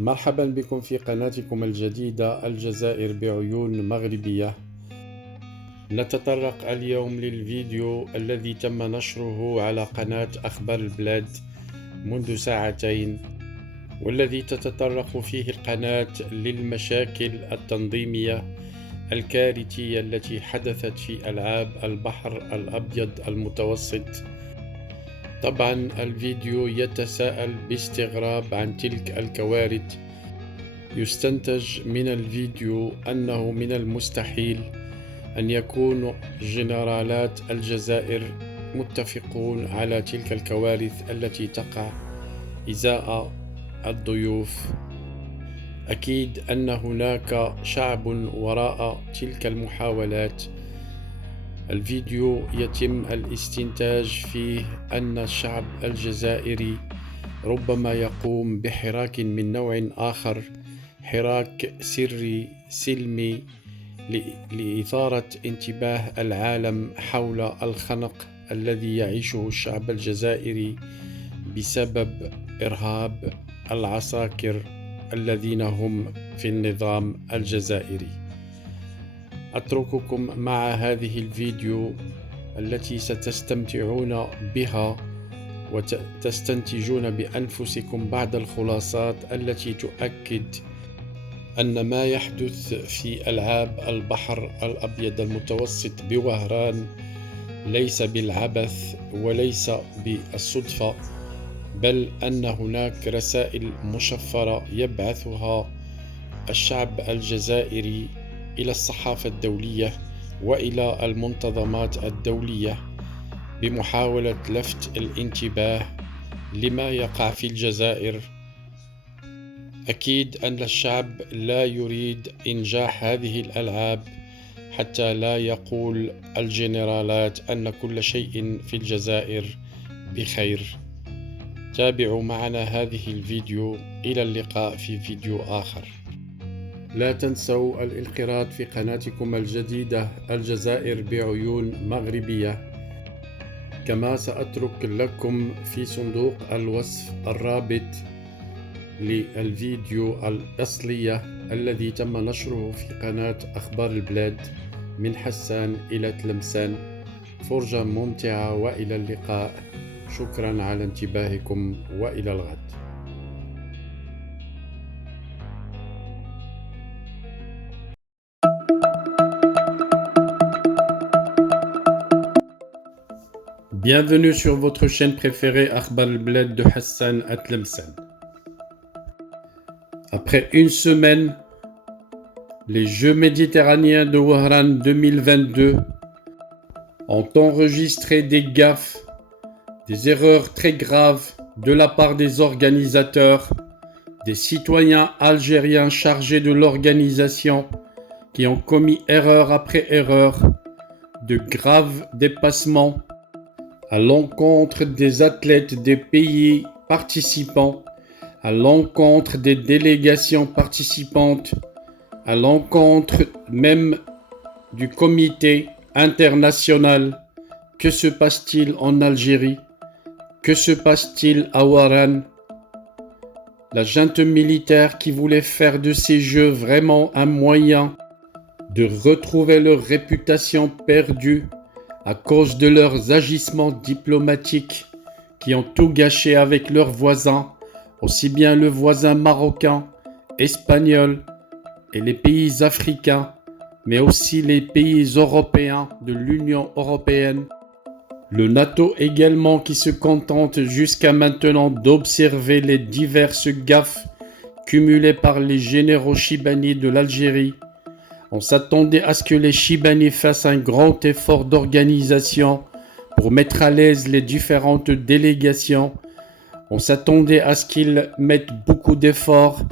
مرحبا بكم في قناتكم الجديدة الجزائر بعيون مغربية. نتطرق اليوم للفيديو الذي تم نشره على قناة أخبار البلاد منذ ساعتين، والذي تتطرق فيه القناة للمشاكل التنظيمية الكارثية التي حدثت في ألعاب البحر الأبيض المتوسط. طبعا الفيديو يتساءل باستغراب عن تلك الكوارث. يستنتج من الفيديو أنه من المستحيل أن يكون جنرالات الجزائر متفقون على تلك الكوارث التي تقع إزاء الضيوف. أكيد أن هناك شعب وراء تلك المحاولات. الفيديو يتم الاستنتاج فيه أن الشعب الجزائري ربما يقوم بحراك من نوع آخر، حراك سري سلمي لإثارة انتباه العالم حول الخنق الذي يعيشه الشعب الجزائري بسبب إرهاب العساكر الذين هم في النظام الجزائري. أترككم مع هذه الفيديو التي ستستمتعون بها وتستنتجون بأنفسكم بعض الخلاصات التي تؤكد أن ما يحدث في ألعاب البحر الأبيض المتوسط بوهران ليس بالعبث وليس بالصدفة، بل أن هناك رسائل مشفرة يبعثها الشعب الجزائري إلى الصحافة الدولية وإلى المنظمات الدولية بمحاولة لفت الانتباه لما يقع في الجزائر. أكيد أن الشعب لا يريد إنجاح هذه الألعاب حتى لا يقول الجنرالات أن كل شيء في الجزائر بخير. تابعوا معنا هذه الفيديو. إلى اللقاء في فيديو آخر. لا تنسوا الانخراط في قناتكم الجديدة الجزائر بعيون مغربية. كما سأترك لكم في صندوق الوصف الرابط للفيديو الأصلية الذي تم نشره في قناة أخبار البلاد من حسان إلى تلمسان. فرجة ممتعة وإلى اللقاء. شكرا على انتباهكم وإلى الغد. Bienvenue sur votre chaîne préférée Akhbar al-Bled de Hassan à Tlemcen. Après une semaine, les Jeux méditerranéens de Wahran 2022 ont enregistré des gaffes, des erreurs très graves de la part des organisateurs, des citoyens algériens chargés de l'organisation qui ont commis erreur après erreur, de graves dépassements à l'encontre des athlètes des pays participants, à l'encontre des délégations participantes, à l'encontre même du comité international. Que se passe-t-il en Algérie? Que se passe-t-il à Wahran? La junte militaire qui voulait faire de ces Jeux vraiment un moyen de retrouver leur réputation perdue à cause de leurs agissements diplomatiques qui ont tout gâché avec leurs voisins, aussi bien le voisin marocain, espagnol et les pays africains, mais aussi les pays européens de l'Union européenne. Le NATO également qui se contente jusqu'à maintenant d'observer les diverses gaffes cumulées par les généraux Chibani de l'Algérie. On s'attendait à ce que les Chibani fassent un grand effort d'organisation pour mettre à l'aise les différentes délégations. On s'attendait à ce qu'ils mettent beaucoup d'efforts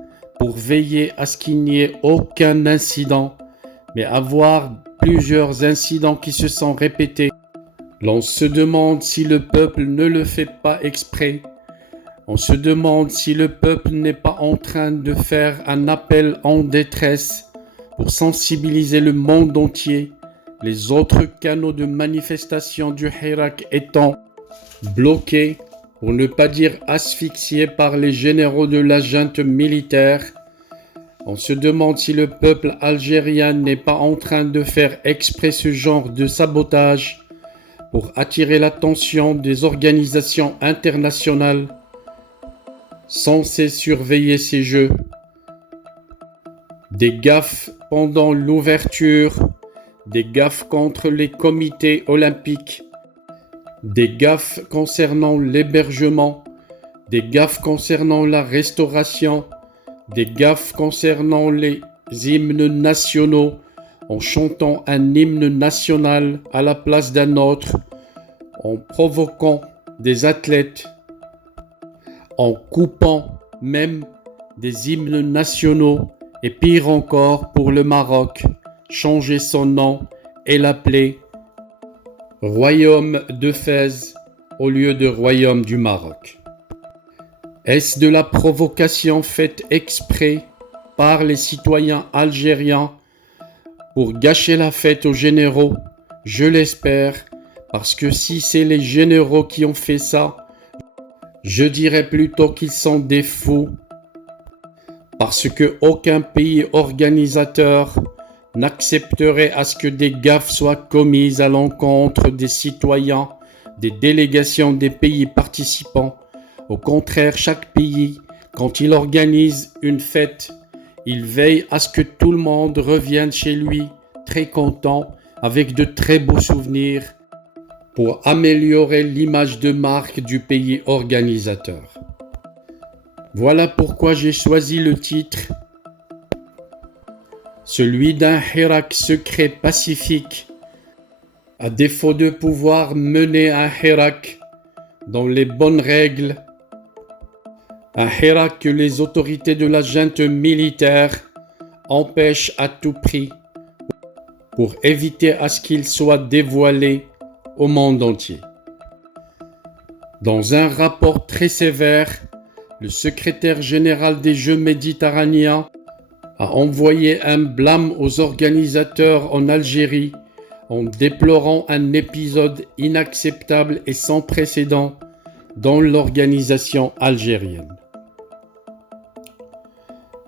pour veiller à ce qu'il n'y ait aucun incident, mais avoir plusieurs incidents qui se sont répétés. L'on se demande si le peuple ne le fait pas exprès. On se demande si le peuple n'est pas en train de faire un appel en détresse pour sensibiliser le monde entier, les autres canaux de manifestation du Hirak étant bloqués pour ne pas dire asphyxiés par les généraux de la junte militaire. On se demande si le peuple algérien n'est pas en train de faire exprès ce genre de sabotage pour attirer l'attention des organisations internationales censées surveiller ces Jeux. Des gaffes pendant l'ouverture, des gaffes contre les comités olympiques, des gaffes concernant l'hébergement, des gaffes concernant la restauration, des gaffes concernant les hymnes nationaux, en chantant un hymne national à la place d'un autre, en provoquant des athlètes, en coupant même des hymnes nationaux, et pire encore pour le Maroc, changer son nom et l'appeler Royaume de Fès au lieu de Royaume du Maroc. Est-ce de la provocation faite exprès par les citoyens algériens pour gâcher la fête aux généraux? Je l'espère, parce que si c'est les généraux qui ont fait ça, je dirais plutôt qu'ils sont des fous, parce que aucun pays organisateur n'accepterait à ce que des gaffes soient commises à l'encontre des citoyens, des délégations des pays participants. Au contraire, chaque pays, quand il organise une fête, il veille à ce que tout le monde revienne chez lui très content, avec de très beaux souvenirs, pour améliorer l'image de marque du pays organisateur. Voilà pourquoi j'ai choisi le titre, celui d'un Hirak secret pacifique, à défaut de pouvoir mener un Hirak dans les bonnes règles, un Hirak que les autorités de la junte militaire empêchent à tout prix pour éviter à ce qu'il soit dévoilé au monde entier. Dans un rapport très sévère, le secrétaire général des Jeux méditerranéens a envoyé un blâme aux organisateurs en Algérie en déplorant un épisode inacceptable et sans précédent dans l'organisation algérienne.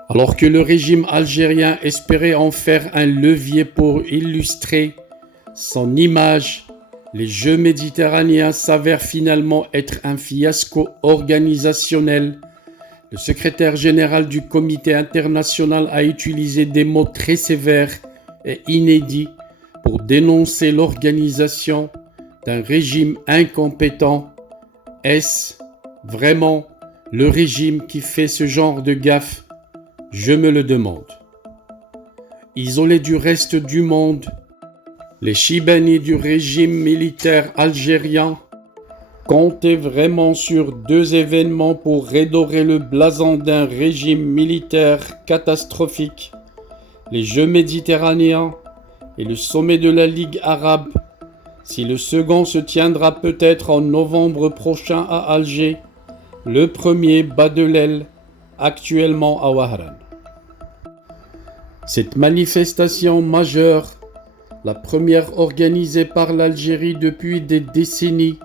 Alors que le régime algérien espérait en faire un levier pour illustrer son image, les Jeux méditerranéens s'avèrent finalement être un fiasco organisationnel. Le secrétaire général du comité international a utilisé des mots très sévères et inédits pour dénoncer l'organisation d'un régime incompétent. Est-ce vraiment le régime qui fait ce genre de gaffe? Je me le demande. Isolés du reste du monde, les Chibani du régime militaire algérien comptaient vraiment sur deux événements pour redorer le blason d'un régime militaire catastrophique, les Jeux méditerranéens et le sommet de la Ligue arabe, si le second se tiendra peut-être en novembre prochain à Alger, le premier bat de l'aile actuellement à Wahran. Cette manifestation majeure, la première organisée par l'Algérie depuis des décennies,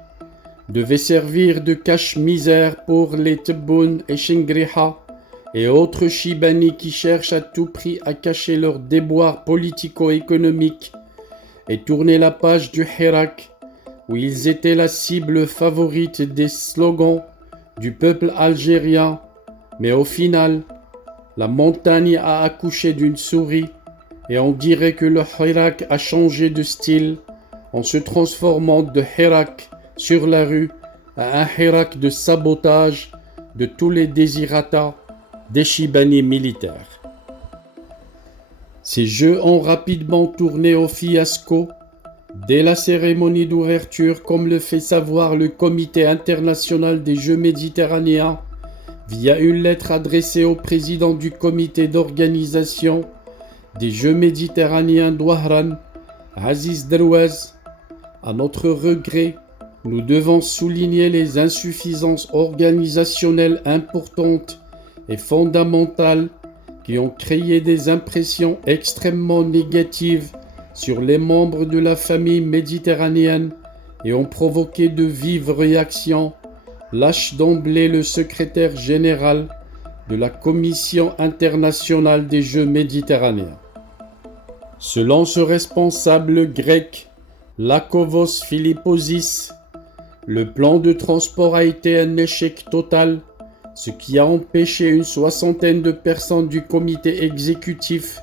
devait servir de cache-misère pour les Tebboune et Chingriha et autres Chibani qui cherchent à tout prix à cacher leurs déboires politico-économiques et tourner la page du Hirak, où ils étaient la cible favorite des slogans du peuple algérien. Mais au final, la montagne a accouché d'une souris et on dirait que le Hirak a changé de style en se transformant de Hirak sur la rue à un Hirak de sabotage de tous les désirata des Chibani militaires. Ces jeux ont rapidement tourné au fiasco dès la cérémonie d'ouverture, comme le fait savoir le Comité international des Jeux méditerranéens via une lettre adressée au président du comité d'organisation des Jeux méditerranéens d'Wahran, Aziz Derouaz. À notre regret, nous devons souligner les insuffisances organisationnelles importantes et fondamentales qui ont créé des impressions extrêmement négatives sur les membres de la famille méditerranéenne et ont provoqué de vives réactions, lâche d'emblée le secrétaire général de la Commission internationale des Jeux méditerranéens. Selon ce responsable grec, Lakovos Philipposis, le plan de transport a été un échec total, ce qui a empêché une soixantaine de personnes du comité exécutif,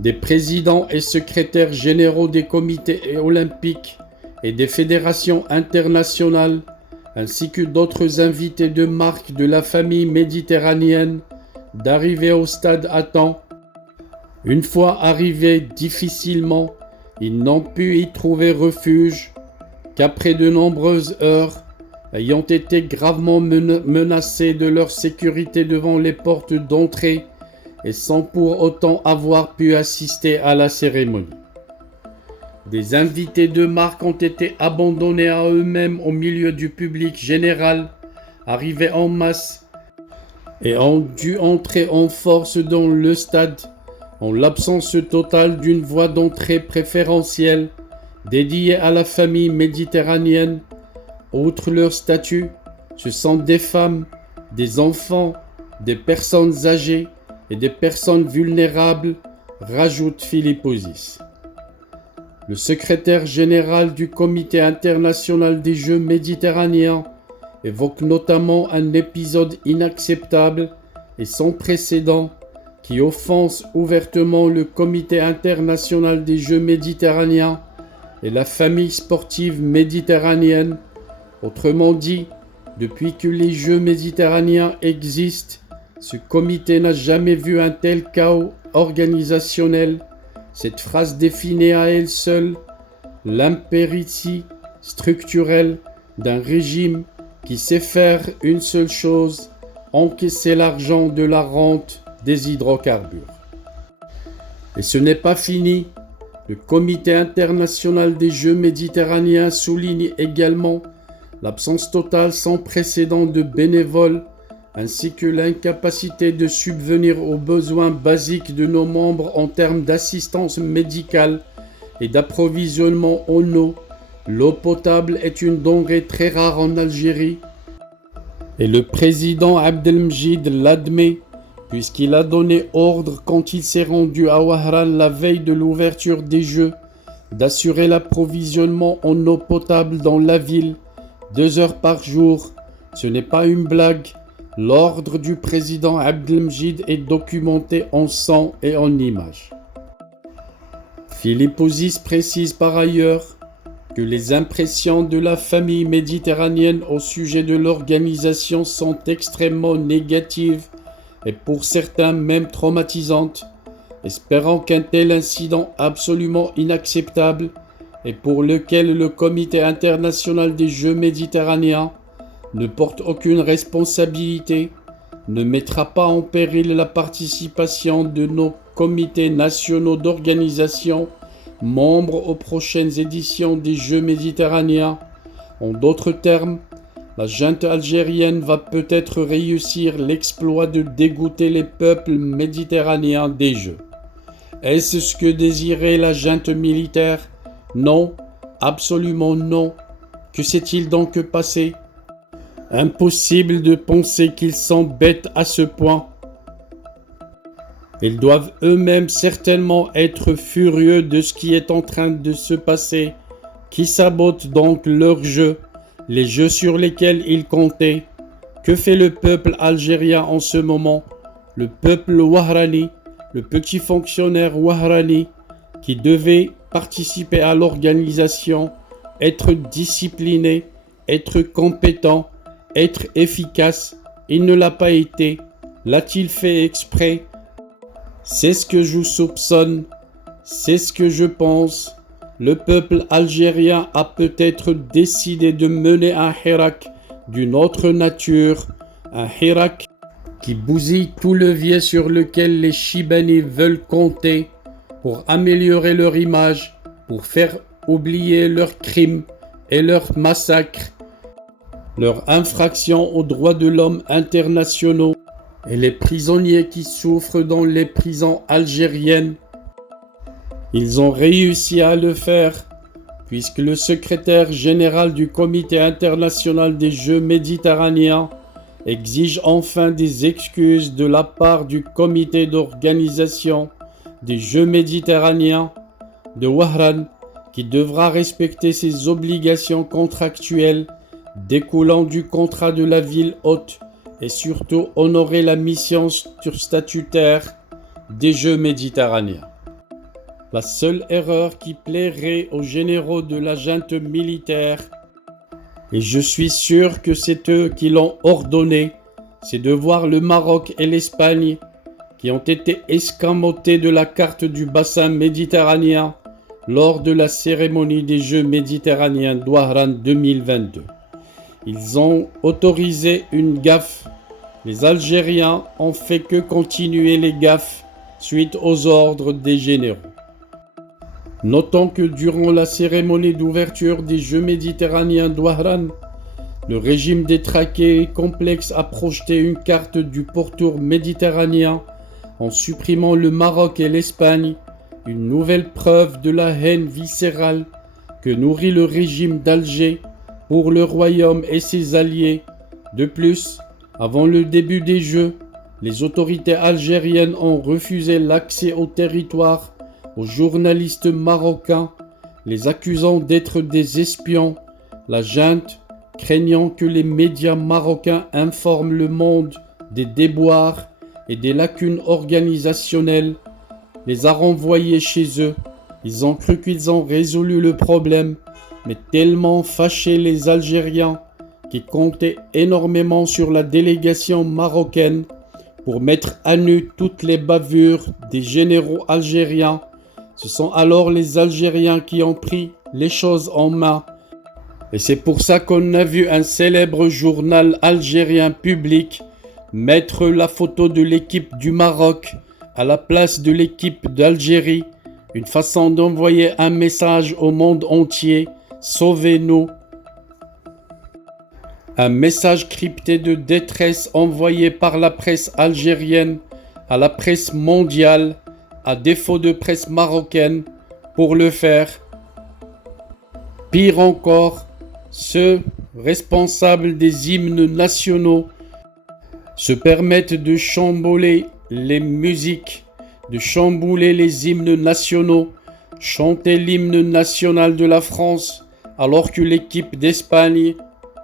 des présidents et secrétaires généraux des comités olympiques et des fédérations internationales, ainsi que d'autres invités de marque de la famille méditerranéenne, d'arriver au stade à temps. Une fois arrivés difficilement, ils n'ont pu y trouver refuge qu'après de nombreuses heures, ayant été gravement menacés de leur sécurité devant les portes d'entrée et sans pour autant avoir pu assister à la cérémonie. Des invités de marque ont été abandonnés à eux-mêmes au milieu du public général, arrivés en masse, et ont dû entrer en force dans le stade, en l'absence totale d'une voie d'entrée préférentielle dédiée à la famille méditerranéenne. Outre leur statut, ce sont des femmes, des enfants, des personnes âgées et des personnes vulnérables, rajoute Philipposis. Le secrétaire général du Comité international des Jeux méditerranéens évoque notamment un épisode inacceptable et sans précédent qui offense ouvertement le Comité international des Jeux méditerranéens et la famille sportive méditerranéenne. Autrement dit, depuis que les Jeux méditerranéens existent, ce comité n'a jamais vu un tel chaos organisationnel. Cette phrase définit à elle seule l'impéritie structurelle d'un régime qui sait faire une seule chose, encaisser l'argent de la rente des hydrocarbures. Et ce n'est pas fini. Le Comité international des Jeux méditerranéens souligne également l'absence totale sans précédent de bénévoles, ainsi que l'incapacité de subvenir aux besoins basiques de nos membres en termes d'assistance médicale et d'approvisionnement en eau. L'eau potable est une denrée très rare en Algérie, et le président Abdelmjid l'admet, puisqu'il a donné ordre quand il s'est rendu à Wahran la veille de l'ouverture des Jeux, d'assurer l'approvisionnement en eau potable dans la ville, 2 heures par jour. Ce n'est pas une blague. L'ordre du président Abdelmjid est documenté en sang et en images. Philipposis précise par ailleurs que les impressions de la famille méditerranéenne au sujet de l'organisation sont extrêmement négatives et pour certains même traumatisantes, espérant qu'un tel incident absolument inacceptable et pour lequel le Comité international des Jeux méditerranéens ne porte aucune responsabilité, ne mettra pas en péril la participation de nos comités nationaux d'organisation, membres aux prochaines éditions des Jeux méditerranéens. En d'autres termes, la junte algérienne va peut-être réussir l'exploit de dégoûter les peuples méditerranéens des Jeux. Est-ce ce que désirait la junte militaire? Non, absolument non. Que s'est-il donc passé? Impossible de penser qu'ils sont bêtes à ce point. Ils doivent eux-mêmes certainement être furieux de ce qui est en train de se passer. Qui sabote donc leurs jeux, les jeux sur lesquels ils comptaient? Que fait le peuple algérien en ce moment? Le peuple wahrani, le petit fonctionnaire wahrani qui devait participer à l'organisation, être discipliné, être compétent, être efficace, il ne l'a pas été. L'a-t-il fait exprès? C'est ce que je soupçonne, c'est ce que je pense. Le peuple algérien a peut-être décidé de mener un Hirak d'une autre nature, un Hirak qui bousille tout levier sur lequel les Chibani veulent compter pour améliorer leur image, pour faire oublier leurs crimes et leurs massacres, leurs infractions aux droits de l'homme internationaux et les prisonniers qui souffrent dans les prisons algériennes. Ils ont réussi à le faire, puisque le secrétaire général du Comité international des Jeux méditerranéens exige enfin des excuses de la part du comité d'organisation des Jeux méditerranéens de Wahran, qui devra respecter ses obligations contractuelles découlant du contrat de la ville hôte et surtout honorer la mission statutaire des Jeux méditerranéens. La seule erreur qui plairait aux généraux de la junte militaire, et je suis sûr que c'est eux qui l'ont ordonné, c'est de voir le Maroc et l'Espagne, qui ont été escamotés de la carte du bassin méditerranéen lors de la cérémonie des Jeux méditerranéens d'Ouahran 2022. Ils ont autorisé une gaffe. Les Algériens ont fait que continuer les gaffes suite aux ordres des généraux. Notons que durant la cérémonie d'ouverture des Jeux méditerranéens d'Ouahran, le régime détraqué et complexe a projeté une carte du pourtour méditerranéen en supprimant le Maroc et l'Espagne, une nouvelle preuve de la haine viscérale que nourrit le régime d'Alger pour le royaume et ses alliés. De plus, avant le début des Jeux, les autorités algériennes ont refusé l'accès au territoire aux journalistes marocains, les accusant d'être des espions. La junte, craignant que les médias marocains informent le monde des déboires et des lacunes organisationnelles, les a renvoyés chez eux. Ils ont cru qu'ils ont résolu le problème, mais tellement fâchés les Algériens, qui comptaient énormément sur la délégation marocaine pour mettre à nu toutes les bavures des généraux algériens. Ce sont alors les Algériens qui ont pris les choses en main. Et c'est pour ça qu'on a vu un célèbre journal algérien public mettre la photo de l'équipe du Maroc à la place de l'équipe d'Algérie, une façon d'envoyer un message au monde entier: sauvez-nous. Un message crypté de détresse envoyé par la presse algérienne à la presse mondiale, à défaut de presse marocaine pour le faire. Pire encore, ceux responsables des hymnes nationaux se permettent de chambouler les musiques, de chambouler les hymnes nationaux, chanter l'hymne national de la France, alors que l'équipe d'Espagne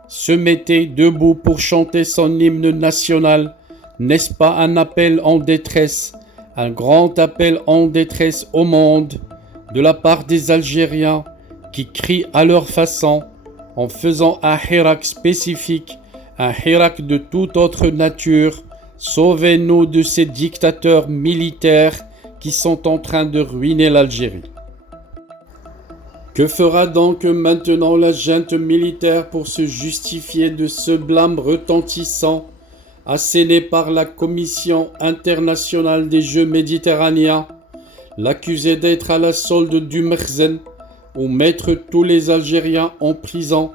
se mettait debout pour chanter son hymne national. N'est-ce pas un appel en détresse, un grand appel en détresse au monde de la part des Algériens qui crient à leur façon en faisant un hirak spécifique, un hirak de toute autre nature: sauvez-nous de ces dictateurs militaires qui sont en train de ruiner l'Algérie. Que fera donc maintenant la junte militaire pour se justifier de ce blâme retentissant asséné par la Commission internationale des Jeux méditerranéens, l'accuser d'être à la solde du Merzen ou mettre tous les Algériens en prison,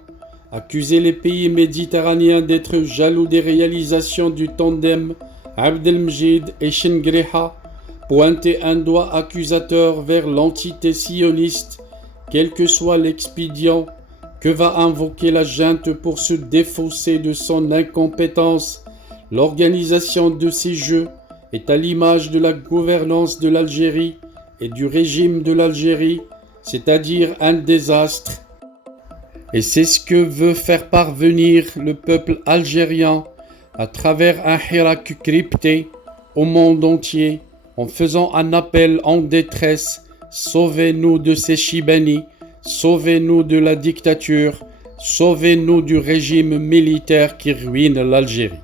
accuser les pays méditerranéens d'être jaloux des réalisations du tandem Abdelmjid et Chengreha, pointer un doigt accusateur vers l'entité sioniste, quel que soit l'expédient que va invoquer la junte pour se défausser de son incompétence. L'organisation de ces Jeux est à l'image de la gouvernance de l'Algérie et du régime de l'Algérie, c'est-à-dire un désastre. Et c'est ce que veut faire parvenir le peuple algérien à travers un hirak crypté au monde entier, en faisant un appel en détresse: sauvez-nous de ces Chibani, sauvez-nous de la dictature, sauvez-nous du régime militaire qui ruine l'Algérie.